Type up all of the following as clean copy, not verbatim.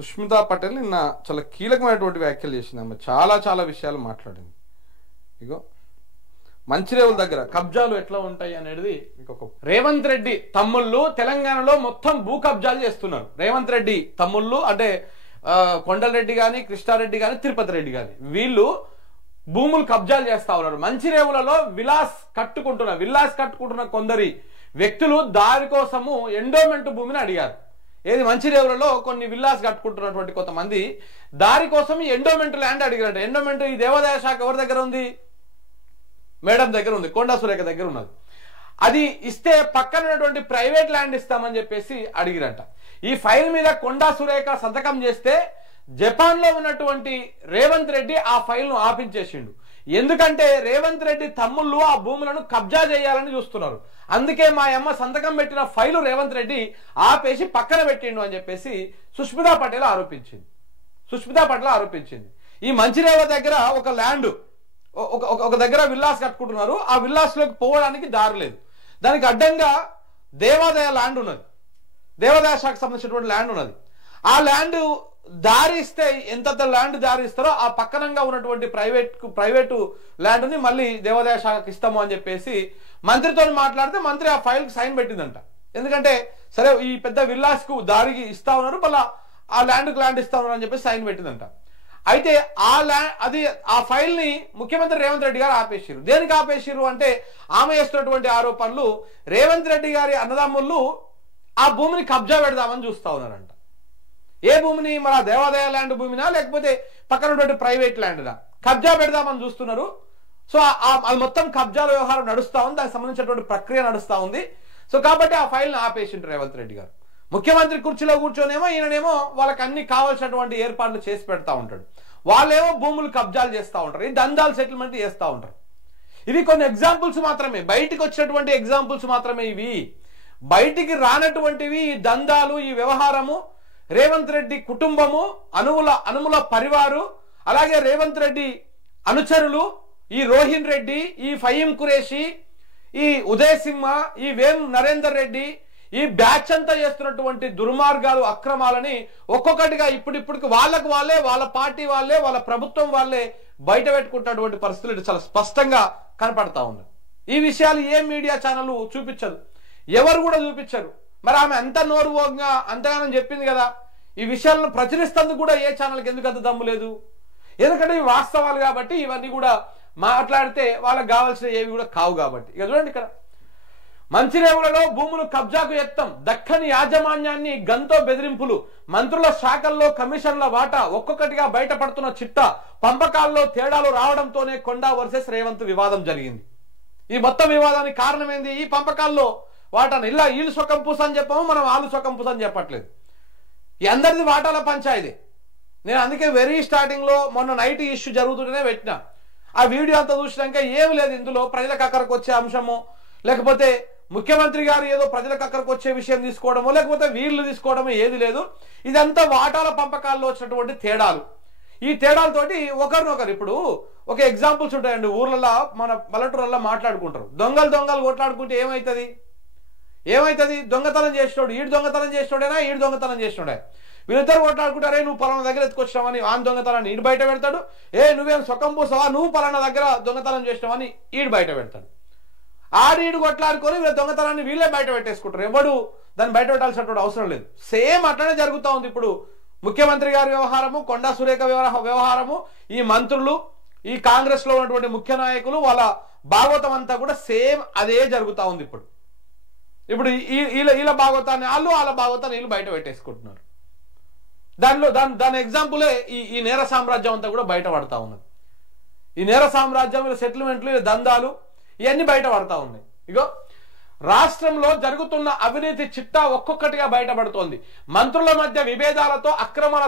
సుష్మితా పటేల్ నిన్న చాలా కీలకమైనటువంటి వ్యాఖ్యలు చేసింది. చాలా చాలా విషయాలు మాట్లాడింది. ఇగో మంచిరేవుల దగ్గర కబ్జాలు ఎట్లా ఉంటాయి అనేది మీకు రేవంత్ రెడ్డి తమ్ముళ్ళు తెలంగాణలో మొత్తం భూ కబ్జాలు చేస్తున్నారు. రేవంత్ రెడ్డి తమ్ముళ్ళు అంటే కొండలరెడ్డి గాని, కృష్ణారెడ్డి గాని, తిరుపతి రెడ్డి గాని వీళ్ళు భూములు కబ్జాలు చేస్తా ఉన్నారు. మంచిరేవులలో విల్లాస్ కట్టుకుంటున్న కొందరి వ్యక్తులు దారి కోసము ఎండోమెంట్ భూమిని అడిగారు. ఏది మంచిరేవులలో కొన్ని విల్లాస్ కట్టుకుంటున్నటువంటి కొంతమంది దారి కోసం ఎండోమెంట్ ల్యాండ్ అడిగారట. ఎండోమెంట్ ఈ దేవాదాయ శాఖ ఎవరి దగ్గర ఉంది? మేడం దగ్గర ఉంది, కొండా సురేఖ దగ్గర ఉన్నది. అది ఇస్తే పక్కన ఉన్నటువంటి ప్రైవేట్ ల్యాండ్ ఇస్తామని చెప్పేసి అడిగిరంట. ఈ ఫైల్ మీద కొండా సురేఖ సంతకం చేస్తే జపాన్ లో ఉన్నటువంటి రేవంత్ రెడ్డి ఆ ఫైల్ ను ఆపించేసిండు. ఎందుకంటే రేవంత్ రెడ్డి తమ్ముళ్ళు ఆ భూములను కబ్జా చేయాలని చూస్తున్నారు. అందుకే మా అమ్మ సంతకం పెట్టిన ఫైలు రేవంత్ రెడ్డి ఆపేసి పక్కన పెట్టిండు అని చెప్పేసి సుష్మితా పటేల్ ఆరోపించింది. ఈ మంచిరేవ దగ్గర ఒక ల్యాండ్ ఒక దగ్గర విల్లాస్ కట్టుకుంటున్నారు. ఆ విల్లాస్ లోకి పోవడానికి దారి లేదు. దానికి అడ్డంగా దేవాదాయ ల్యాండ్ ఉన్నది, దేవాదాయ శాఖకు సంబంధించినటువంటి ల్యాండ్ ఉన్నది. ఆ ల్యాండ్ దారి ఇస్తే ఎంత ల్యాండ్ దారి ఇస్తారో ఆ పక్కనంగా ఉన్నటువంటి ప్రైవేటు ల్యాండ్ ని మళ్ళీ దేవాదాయ శాఖకు ఇస్తాము అని చెప్పేసి మంత్రితో మాట్లాడితే మంత్రి ఆ ఫైల్ కి సైన్ పెట్టిందంట. ఎందుకంటే సరే ఈ పెద్ద విల్లాస్ కు దారికి ఇస్తా ఉన్నారు, మళ్ళీ ఆ ల్యాండ్ ఇస్తా ఉన్నారు అని చెప్పేసి సైన్ పెట్టిందంట. అయితే ఆ ఫైల్ ని ముఖ్యమంత్రి రేవంత్ రెడ్డి గారు ఆపేసారు. దేనికి ఆపేసారు అంటే ఆమె చేస్తున్నటువంటి ఆరోపణలు రేవంత్ రెడ్డి గారి అన్నదమ్ముళ్ళు ఆ భూమిని కబ్జా పెడదామని చూస్తా ఉన్నారంట. ఏ భూమిని? మన దేవాదాయ ల్యాండ్ భూమినా లేకపోతే పక్కన ఉన్నటువంటి ప్రైవేట్ ల్యాండ్నా కబ్జా పెడదామని చూస్తున్నారు. సో అది మొత్తం కబ్జాల వ్యవహారం నడుస్తా ఉంది, దానికి సంబంధించినటువంటి ప్రక్రియ నడుస్తా ఉంది. సో కాబట్టి ఆ ఫైల్ ని ఆపేసిండ్రు రేవంత్ రెడ్డి గారు. ముఖ్యమంత్రి కుర్చీలో కూర్చొనేమో ఈయననేమో వాళ్ళకి అన్ని కావాల్సినటువంటి ఏర్పాట్లు చేసి పెడతా ఉంటాడు, వాళ్ళేమో భూములు కబ్జాలు చేస్తూ ఉంటారు, ఈ దందాలు సెటిల్మెంట్ చేస్తూ ఉంటారు. ఇవి కొన్ని ఎగ్జాంపుల్స్ మాత్రమే, బయటికి వచ్చినటువంటి ఎగ్జాంపుల్స్ మాత్రమే. ఇవి బయటికి రానటువంటివి ఈ దందాలు, ఈ వ్యవహారము రేవంత్ రెడ్డి కుటుంబము, అనుముల పరివారు, అలాగే రేవంత్ రెడ్డి అనుచరులు, ఈ రోహిన్ రెడ్డి, ఈ ఫహీం ఖురేషి, ఈ ఉదయ్ సింహ, ఈ వేం నరేందర్ రెడ్డి, ఈ బ్యాచ్ అంతా చేస్తున్నటువంటి దుర్మార్గాలు, అక్రమాలని ఒక్కొక్కటిగా ఇప్పుడిప్పటికి వాళ్ళకు వాళ్ళే, వాళ్ళ పార్టీ వాళ్ళే, వాళ్ళ ప్రభుత్వం వాళ్ళే బయట పెట్టుకుంటున్నటువంటి పరిస్థితులు చాలా స్పష్టంగా కనపడతా ఉన్నాయి. ఈ విషయాలు ఏ మీడియా ఛానల్ చూపించదు, ఎవరు కూడా చూపించరు. మరి ఆమె అంత నోరుగా అంతగానని చెప్పింది కదా, ఈ విషయాలను ప్రచురిస్తేందుకు కూడా ఏ ఛానల్కి ఎందుకు అంత దమ్ము లేదు? ఎందుకంటే ఇవి వాస్తవాలు కాబట్టి, ఇవన్నీ కూడా మాట్లాడితే వాళ్ళకి కావాల్సిన ఏవి కూడా కావు కాబట్టి. ఇక చూడండి, ఇక్కడ మంచిరేవులలో భూములు కబ్జాకు యత్నం, దక్కని యాజమాన్యాన్ని గంతో బెదిరింపులు, మంత్రుల శాఖల్లో కమిషన్ల వాటా, ఒక్కొక్కటిగా బయటపడుతున్న చిట్టా, పంపకాల్లో తేడాలు రావడంతోనే కొండా వర్సెస్ రేవంత్ వివాదం జరిగింది. ఈ మొత్తం వివాదానికి కారణం ఏంది? ఈ పంపకాల్లో వాటాను ఇలా వీళ్ళు సొక్కం పూస అని చెప్పాము, మనం వాళ్ళు సొక్కం పూస అని చెప్పట్లేదు. ఈ అందరిది వాటాల పంచాయతీ. నేను అందుకే వెరీ స్టార్టింగ్ లో మొన్న నైట్ ఇష్యూ జరుగుతుంటేనే పెట్టినా. ఆ వీడియో అంతా చూసినాక ఏమి లేదు ఇందులో ప్రజలకు అక్కడికి వచ్చే అంశము, లేకపోతే ముఖ్యమంత్రి గారు ఏదో ప్రజలకు అక్కడికి వచ్చే విషయం తీసుకోవడమో, లేకపోతే వీళ్ళు తీసుకోవడమో ఏది లేదు. ఇదంతా వాటాల పంపకాల్లో వచ్చినటువంటి తేడాలు. ఈ తేడాలతోటి ఒకరినొకరు, ఇప్పుడు ఒక ఎగ్జాంపుల్స్ ఉంటాయండి, ఊర్లలో మన పల్లెటూరులలో మాట్లాడుకుంటారు. దొంగలు కొట్లాడుకుంటే ఏమైతుంది? దొంగతనం చేసినోడు ఈడు దొంగతనం చేసినోడేనా, ఈడు దొంగతనం చేసినోడే, వీళ్ళిద్దరు కొట్లాడుకుంటారే, నువ్వు పలానా దగ్గర ఎత్తుకొచ్చినావని ఆన్ దొంగతనాన్ని ఈడు బయట పెడతాడు, నువ్వేం సొక్కం పూసావా, నువ్వు పలానా దగ్గర దొంగతనం చేసినావని ఈడు బయట పెడతాడు. ఆడీడు కొట్లాడుకొని వీళ్ళ దొంగతనాన్ని వీళ్ళే బయట పెట్టేసుకుంటారు. ఎవడు దాన్ని బయట పెట్టాల్సినటువంటి అవసరం లేదు. సేమ్ అట్లనే జరుగుతూ ఉంది. ఇప్పుడు ముఖ్యమంత్రి గారి వ్యవహారము, కొండా సురేఖ వ్యవహారము, ఈ మంత్రులు, ఈ కాంగ్రెస్ లో ఉన్నటువంటి ముఖ్య నాయకులు, వాళ్ళ భాగవతం అంతా కూడా సేమ్ అదే జరుగుతూ ఉంది. ఇప్పుడు వీళ్ళ భాగవతాన్ని వాళ్ళ భాగవతాన్ని వీళ్ళు బయట పెట్టేసుకుంటున్నారు. దాని ఎగ్జాంపులే ఈ నేర సామ్రాజ్యం అంతా కూడా బయట పడతా ఉన్నది. ఈ నేర సామ్రాజ్యం, సెటిల్మెంట్లు, దందాలు ఇవన్నీ బయట పడతా ఉన్నాయి. ఇగో రాష్ట్రంలో జరుగుతున్న అవినీతి చిట్టా ఒక్కొక్కటిగా బయటపడుతోంది. మంత్రుల మధ్య విభేదాలతో అక్రమాల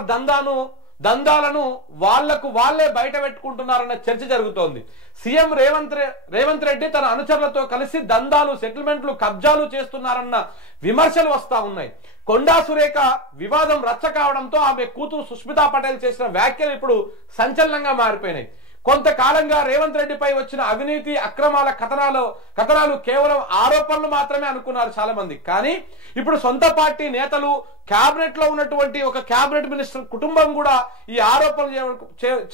దందాలను వాళ్లకు వాళ్లే బయట పెట్టుకుంటున్నారన్న చర్చ జరుగుతోంది. సీఎం రేవంత్ రెడ్డి తన అనుచరులతో కలిసి దందాలు, సెటిల్మెంట్లు, కబ్జాలు చేస్తున్నారన్న విమర్శలు వస్తా ఉన్నాయి. కొండా సురేఖ వివాదం రచ్చ కావడంతో ఆమె కూతురు సుష్మితా పటేల్ చేసిన వ్యాఖ్యలు ఇప్పుడు సంచలనంగా మారిపోయినాయి. కొంతకాలంగా రేవంత్ రెడ్డిపై వచ్చిన అవినీతి అక్రమాల కథనాలు కేవలం ఆరోపణలు మాత్రమే అనుకున్నారు చాలా మంది. కానీ ఇప్పుడు సొంత పార్టీ నేతలు, క్యాబినెట్ లో ఉన్నటువంటి ఒక క్యాబినెట్ మినిస్టర్ కుటుంబం కూడా ఈ ఆరోపణలు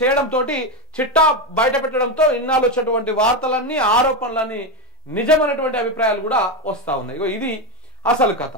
చేయడంతో చిట్టా బయట పెట్టడంతో ఇన్నాళ్ళు వచ్చేటువంటి వార్తలన్నీ, ఆరోపణలన్నీ నిజమైనటువంటి అభిప్రాయాలు కూడా వస్తా ఉన్నాయి. ఇది అసలు కథ.